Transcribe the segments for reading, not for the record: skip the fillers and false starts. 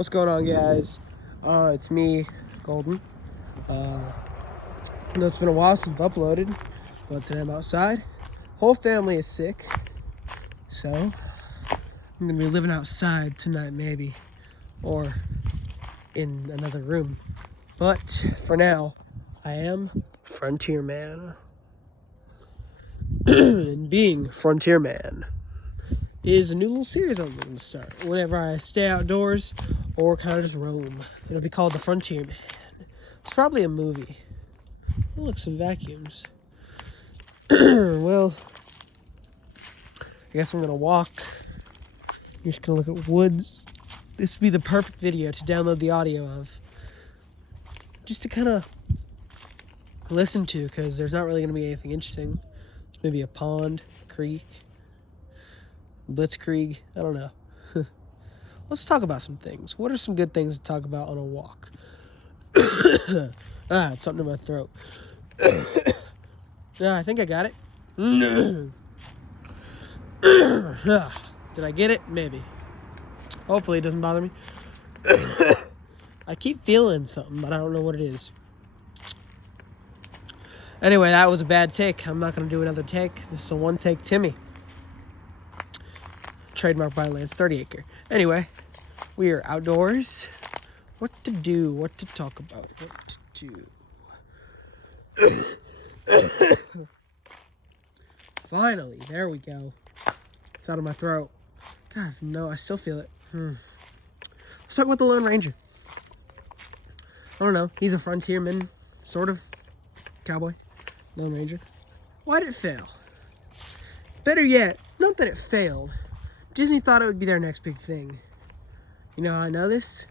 What's going on, guys? It's me, Golden. I know it's been a while since I've uploaded, but today I'm outside. Whole family is sick, so I'm gonna be living outside tonight, maybe, or in another room. But for now, I am Frontier Man. And being Frontier Man is a new little series I'm going to start whenever I stay outdoors or kind of just roam. It'll be called The Frontier Man. It's probably a movie. Oh, look, some vacuums. Well, I guess I'm going to walk. You're just going to look at woods. This would be the perfect video to download the audio of. Just to kind of listen to, because there's not really going to be anything interesting. Maybe a pond, creek, blitzkrieg, I don't know. Let's talk about some things. What are some good things to talk about on a walk? It's something in my throat. I think I got it. Did I get it? Maybe. Hopefully it doesn't bother me. I keep feeling something, but I don't know what it is. Anyway, that was a bad take. I'm not going to do another take. This is a one-take Timmy. Trademark by Lance 30 acre. Anyway, we are outdoors. What to do? What to talk about? What to do? Finally, there we go. It's out of my throat. God, no, I still feel it. Let's talk about the Lone Ranger. I don't know. He's a frontierman, sort of. Cowboy. Lone Ranger. Why did it fail? Better yet, not that it failed. Disney thought it would be their next big thing. You know how I know this?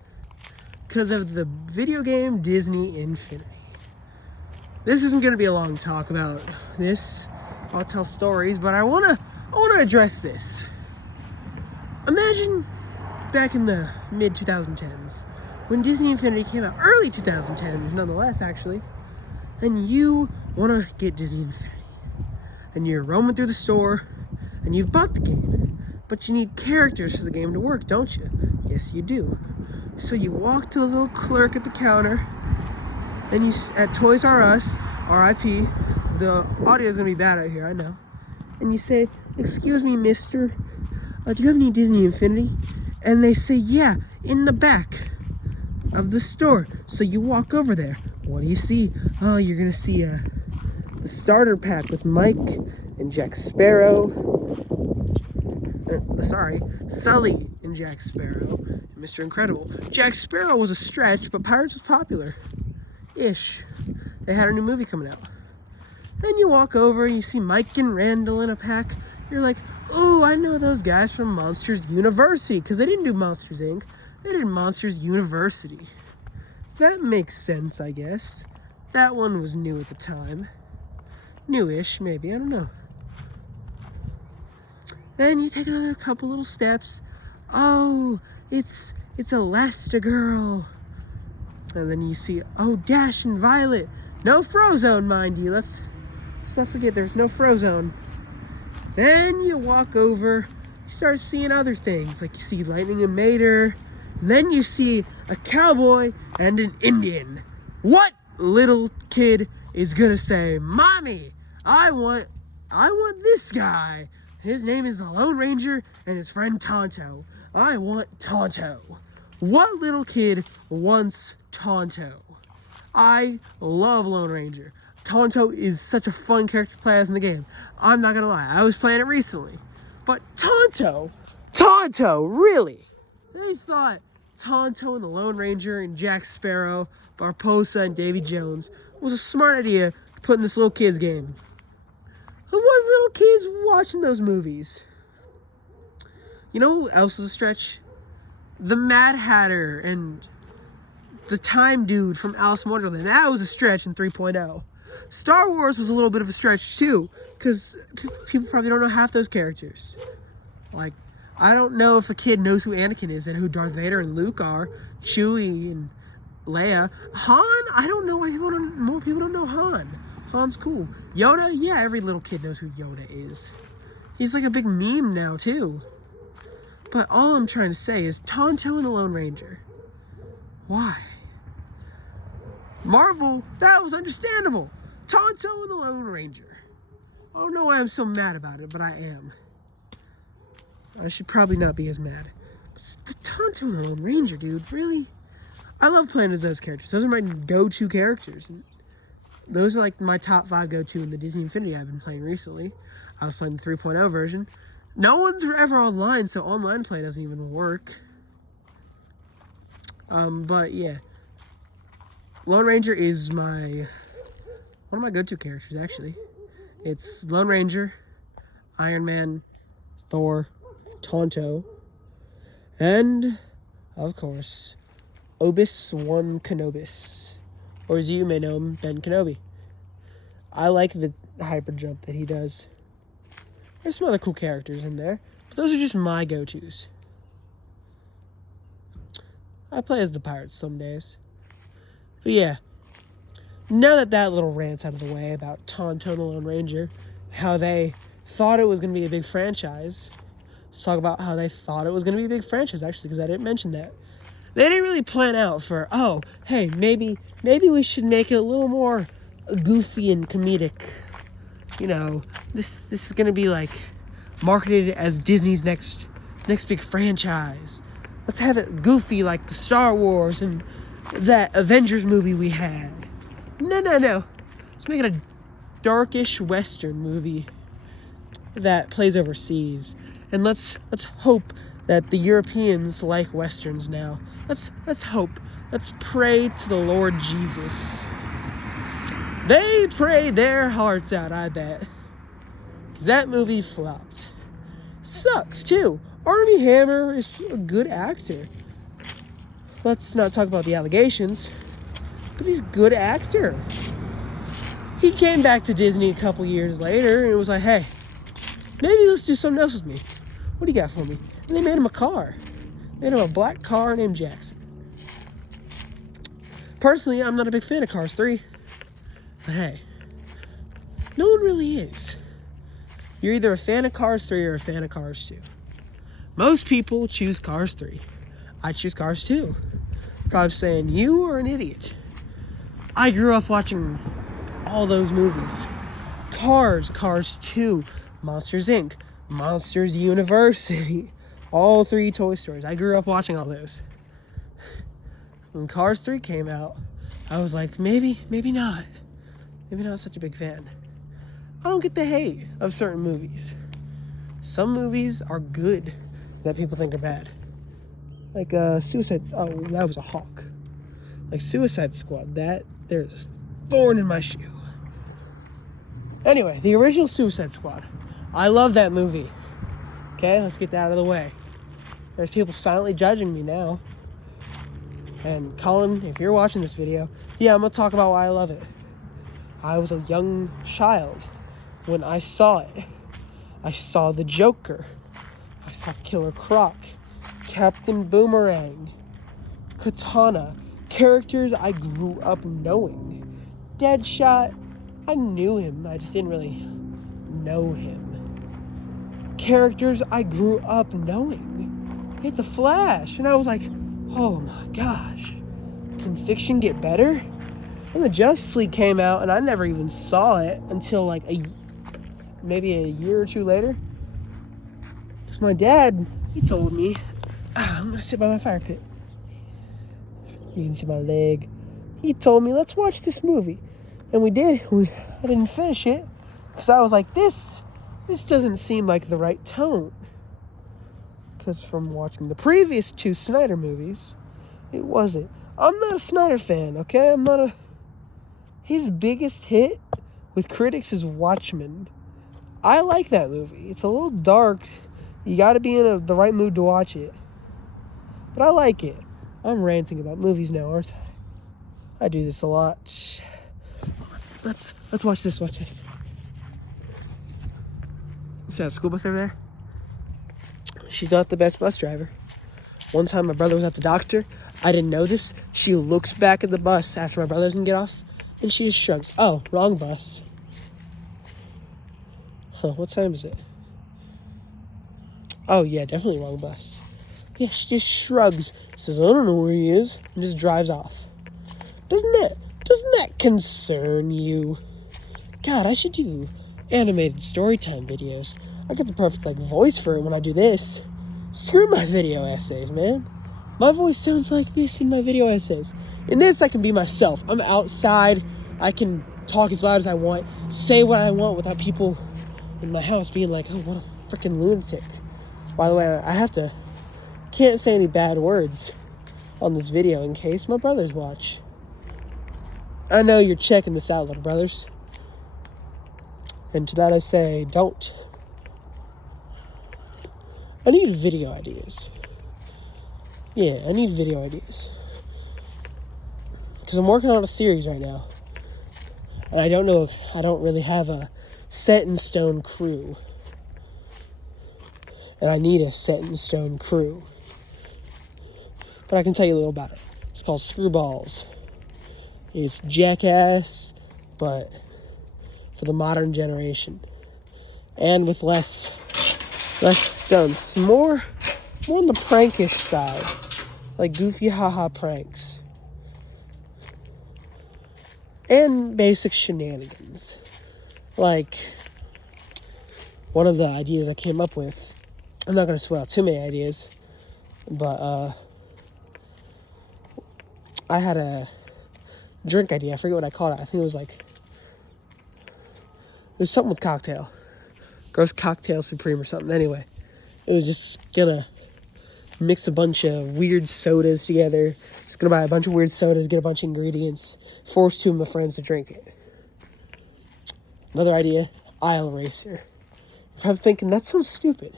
Because of the video game Disney Infinity. This isn't going to be a long talk about this. I'll tell stories, but I wanna address this. Imagine back in the mid 2010s, when Disney Infinity came out, early 2010s nonetheless, actually, and you want to get Disney Infinity, and you're roaming through the store, and you've bought the game, but you need characters for the game to work, don't you? Yes, you do. So you walk to the little clerk at the counter, and you at Toys R Us, R.I.P. The audio is gonna be bad out here, I know. And you say, "Excuse me, mister, do you have any Disney Infinity?" And they say, "Yeah, in the back of the store." So you walk over there. What do you see? Oh, you're gonna see the starter pack with Mike and Jack Sparrow. Sully and Jack Sparrow and Mr. Incredible. Jack Sparrow was a stretch, but Pirates was popular-ish. They had a new movie coming out. Then you walk over, you see Mike and Randall in a pack. You're like, "Ooh, I know those guys from Monsters University," because they didn't do Monsters Inc. They did Monsters University. That makes sense, I guess. That one was new at the time. Newish, maybe, I don't know. Then you take another couple little steps. Oh, it's Elastigirl. And then you see, oh, Dash and Violet. No Frozone, mind you. Let's not forget there's no Frozone. Then you walk over, you start seeing other things. Like you see Lightning and Mater. And then you see a cowboy and an Indian. What little kid is gonna say, "Mommy, I want this guy. His name is the Lone Ranger and his friend Tonto. I want Tonto." What little kid wants Tonto? I love Lone Ranger. Tonto is such a fun character to play as in the game. I'm not gonna lie, I was playing it recently. But Tonto, really? They thought Tonto and the Lone Ranger and Jack Sparrow, Barbossa and Davy Jones was a smart idea to put in this little kid's game. What little kids watching those movies? You know who else is a stretch? The Mad Hatter and the Time Dude from Alice in Wonderland. That was a stretch in 3.0. Star Wars was a little bit of a stretch too, because people probably don't know half those characters. Like, I don't know if a kid knows who Anakin is and who Darth Vader and Luke are, Chewie and Leia. Han, I don't know why more people don't know Han. Han's cool. Yoda, yeah, every little kid knows who Yoda is. He's like a big meme now too. But all I'm trying to say is Tonto and the Lone Ranger. Why? Marvel, that was understandable. Tonto and the Lone Ranger. I don't know why I'm so mad about it, but I am. I should probably not be as mad. But the Tonto and the Lone Ranger, dude, really? I love playing as those characters. Those are my go-to characters. Those are like my top 5 go-to in the Disney Infinity I've been playing recently. I was playing the 3.0 version. No one's ever online, so online play doesn't even work. But yeah. Lone Ranger is one of my go-to characters, actually. It's Lone Ranger, Iron Man, Thor, Tonto, and, of course, Obi-Wan Kenobi, or as you may know him, Ben Kenobi. I like the hyper jump that he does. There's some other cool characters in there, but those are just my go-tos. I play as the pirates some days. But yeah, now that little rant's out of the way about Tonto and the Lone Ranger, how they thought it was going to be a big franchise. Let's talk about how they thought it was going to be a big franchise, actually, because I didn't mention that. They didn't really plan out for, oh, hey, maybe we should make it a little more goofy and comedic. You know, this is going to be like marketed as Disney's next big franchise. Let's have it goofy like the Star Wars and that Avengers movie we had. No. Let's make it a darkish Western movie that plays overseas. And let's hope that the Europeans like Westerns now. Let's hope. Let's pray to the Lord Jesus. They prayed their hearts out, I bet. Because that movie flopped. Sucks, too. Armie Hammer is a good actor. Let's not talk about the allegations, but he's a good actor. He came back to Disney a couple years later and was like, hey, maybe let's do something else with me. What do you got for me? And they made him a car. Made him a black car named Jackson. Personally, I'm not a big fan of Cars 3. But hey, no one really is. You're either a fan of Cars 3 or a fan of Cars 2. Most people choose Cars 3. I choose Cars 2. Probably saying, you are an idiot. I grew up watching all those movies. Cars 2, Monsters Inc., Monsters University, all 3 Toy Stories. I grew up watching all those. When Cars 3 came out, I was like, maybe not. Maybe not such a big fan. I don't get the hate of certain movies. Some movies are good that people think are bad. Like Suicide... Oh, that was a hawk. Like Suicide Squad. There's a thorn in my shoe. Anyway, the original Suicide Squad. I love that movie. Okay, let's get that out of the way. There's people silently judging me now. And Colin, if you're watching this video, yeah, I'm going to talk about why I love it. I was a young child when I saw it. I saw the Joker. I saw Killer Croc, Captain Boomerang, Katana, characters I grew up knowing. Deadshot, I knew him, I just didn't really know him. Characters I grew up knowing. Hit the Flash, and I was like, oh my gosh, can fiction get better? And the Justice League came out, and I never even saw it until like maybe a year or two later. Because my dad, he told me, I'm going to sit by my fire pit. You can see my leg. He told me, let's watch this movie. And we did. I didn't finish it because I was like, this doesn't seem like the right tone. Because from watching the previous 2 Snyder movies, it wasn't. I'm not a Snyder fan, okay? His biggest hit with critics is Watchmen. I like that movie. It's a little dark. You got to be in the right mood to watch it. But I like it. I'm ranting about movies now, aren't I? I do this a lot. Let's watch this. Watch this. You see that school bus over there? She's not the best bus driver. One time my brother was at the doctor. I didn't know this. She looks back at the bus after my brother doesn't get off, and she just shrugs. Oh, wrong bus. Huh, what time is it? Oh, yeah, definitely wrong bus. Yeah, she just shrugs, says, I don't know where he is, and just drives off. Doesn't that concern you? God, I should do animated storytime videos. I got the perfect voice for it when I do this. Screw my video essays, man. My voice sounds like this in my video essays. In this, I can be myself. I'm outside. I can talk as loud as I want, say what I want without people in my house being like, oh, what a freaking lunatic. By the way, can't say any bad words on this video in case my brothers watch. I know you're checking this out, little brothers. And to that I say, don't. I need video ideas. Yeah, I need video ideas. Because I'm working on a series right now. And I don't really have a set in stone crew. And I need a set in stone crew. But I can tell you a little about it. It's called Screwballs. It's Jackass, but for the modern generation. And with less stunts. More on the prankish side. Like goofy haha pranks. And basic shenanigans. Like, one of the ideas I came up with, I'm not going to spoil too many ideas, but I had a drink idea. I forget what I called it. I think it was something with cocktail. Gross Cocktail Supreme or something. Anyway, it was just gonna mix a bunch of weird sodas together. Just gonna buy a bunch of weird sodas, get a bunch of ingredients, force two of my friends to drink it. Another idea, aisle racer. I'm thinking, that sounds stupid.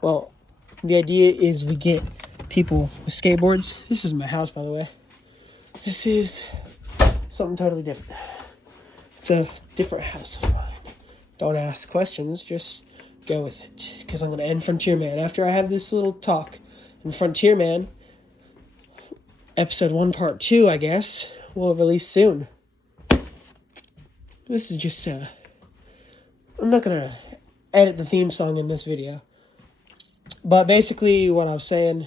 Well, the idea is we get people with skateboards. This is my house, by the way. This is something totally different. It's a different house of mine. Don't ask questions, just go with it. Because I'm going to end Frontier Man. After I have this little talk in Frontier Man, episode 1, part 2, I guess, will release soon. This is just I'm not going to edit the theme song in this video. But basically what I was saying,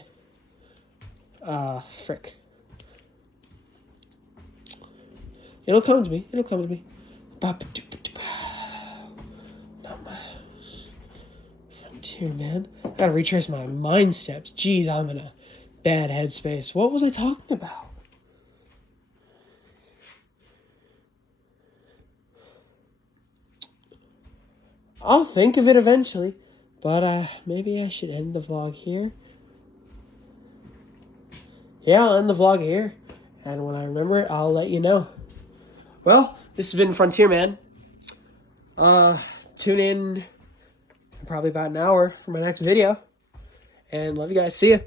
frick. It'll come to me. Frontier Man. I gotta retrace my mind steps. Jeez, I'm in a bad headspace. What was I talking about? I'll think of it eventually. But maybe I should end the vlog here. Yeah, I'll end the vlog here. And when I remember it, I'll let you know. Well, this has been Frontier Man. Tune in probably about an hour for my next video. And love you guys. See ya.